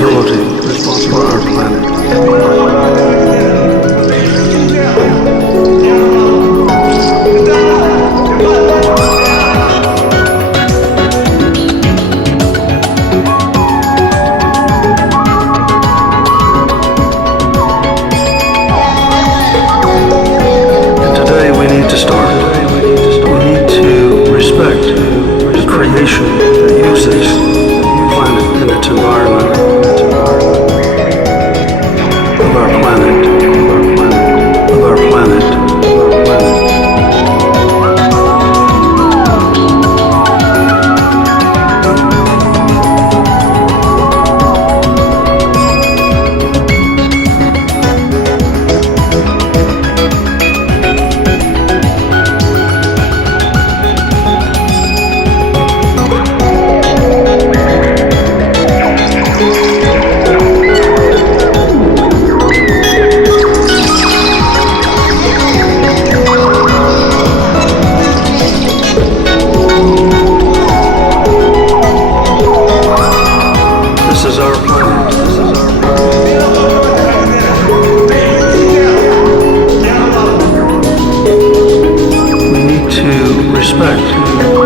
responsibility for our planet. And today we need to start. We need to respect the creation that uses the planet and its environment of our planet, of our planet, of our planet. This is our planet. This is our planet. We need to respect